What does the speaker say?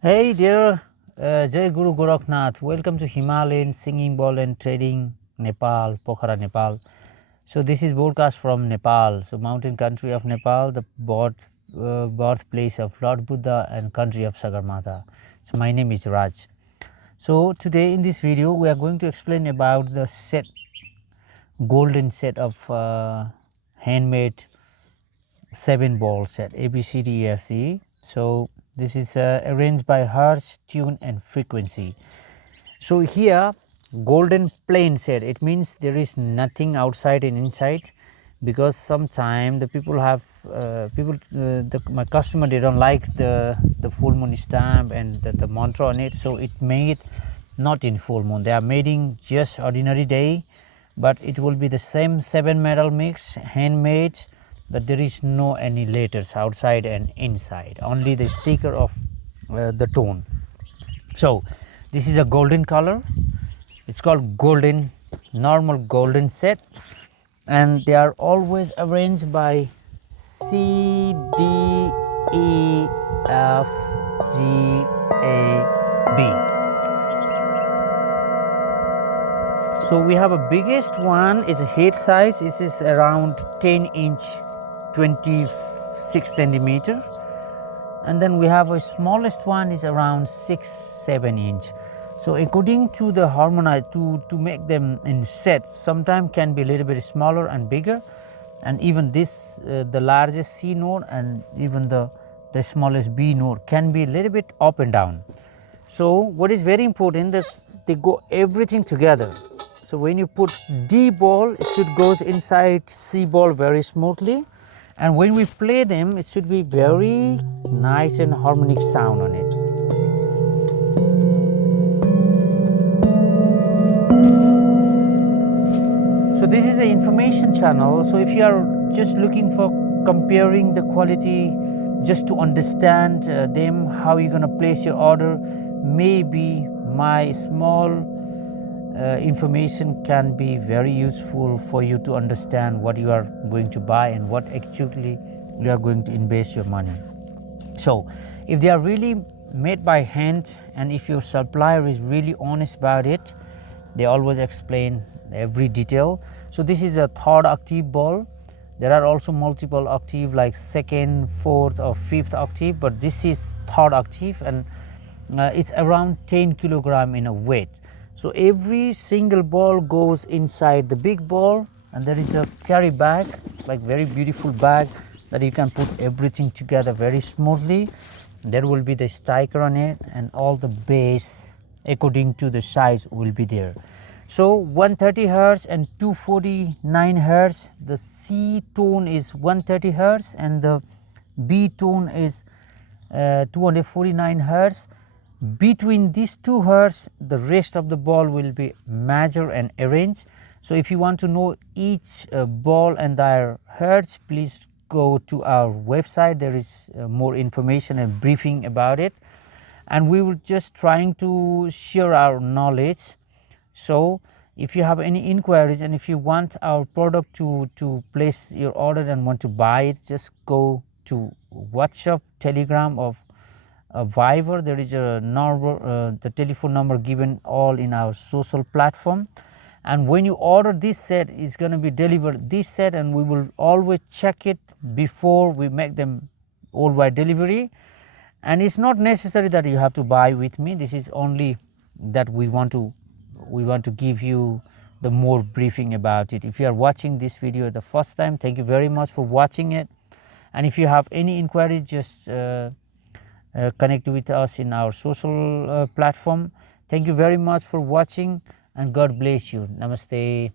Hey dear, Jai Guru Goraknath. Welcome to Himalayan singing bowl and trading Nepal, Pokhara, Nepal. So this is broadcast from Nepal, so mountain country of Nepal, the birthplace of Lord Buddha and country of Sagarmatha. So my name is Raj. So today in this video we are going to explain about the golden set of handmade 7-ball set ABCDEFC. So this is arranged by hertz, tune and frequency. So here golden plain set, it means there is nothing outside and inside, because sometimes the people have my customer, they don't like the full moon stamp and the mantra on it, so it made not in full moon, they are making just ordinary day, but it will be the same 7 metal mix, handmade, but there is no any letters outside and inside, only the sticker of the tone. So this is a golden color, it's called golden, normal golden set, and they are always arranged by C, D, E, F, G, A, B. So we have a biggest one, is a head size, this is around 10 inch 26 centimeter, and then we have a smallest one is around 6-7 inch. So according to the harmonize, to make them in sets, sometimes can be a little bit smaller and bigger, and even this the largest C note and even the smallest B note can be a little bit up and down. So what is very important is they go everything together. So when you put D ball, it should goes inside C ball very smoothly, and when we play them, it should be very nice and harmonic sound on it. So this is an information channel, so if you are just looking for comparing the quality, just to understand them, how you're going to place your order, maybe my small information can be very useful for you to understand what you are going to buy and what actually you are going to invest your money. So if they are really made by hand, and if your supplier is really honest about it, they always explain every detail. So this is a 3rd octave ball. There are also multiple octave like 2nd, 4th or 5th octave, but this is 3rd octave, and it's around 10 kilogram in a weight. So every single ball goes inside the big ball, and there is a carry bag, like very beautiful bag that you can put everything together very smoothly. There will be the sticker on it, and all the base according to the size will be there. So 130 hertz and 249 hertz, the C tone is 130 hertz and the B tone is 249 hertz. Between these 2 hertz, the rest of the ball will be measured and arranged. So if you want to know each ball and their hertz, please go to our website. There is more information and briefing about it, and we will just trying to share our knowledge. So if you have any inquiries and if you want our product to place your order and want to buy it, just go to WhatsApp, Telegram or Viber. There is a number, the telephone number given all in our social platform, and when you order this set, it's going to be delivered this set, and we will always check it before we make them all by delivery. And it's not necessary that you have to buy with me, this is only that we want to give you the more briefing about it. If you are watching this video the first time, thank you very much for watching it, and if you have any inquiries, just connect with us in our social platform. Thank you very much for watching, and God bless you. Namaste.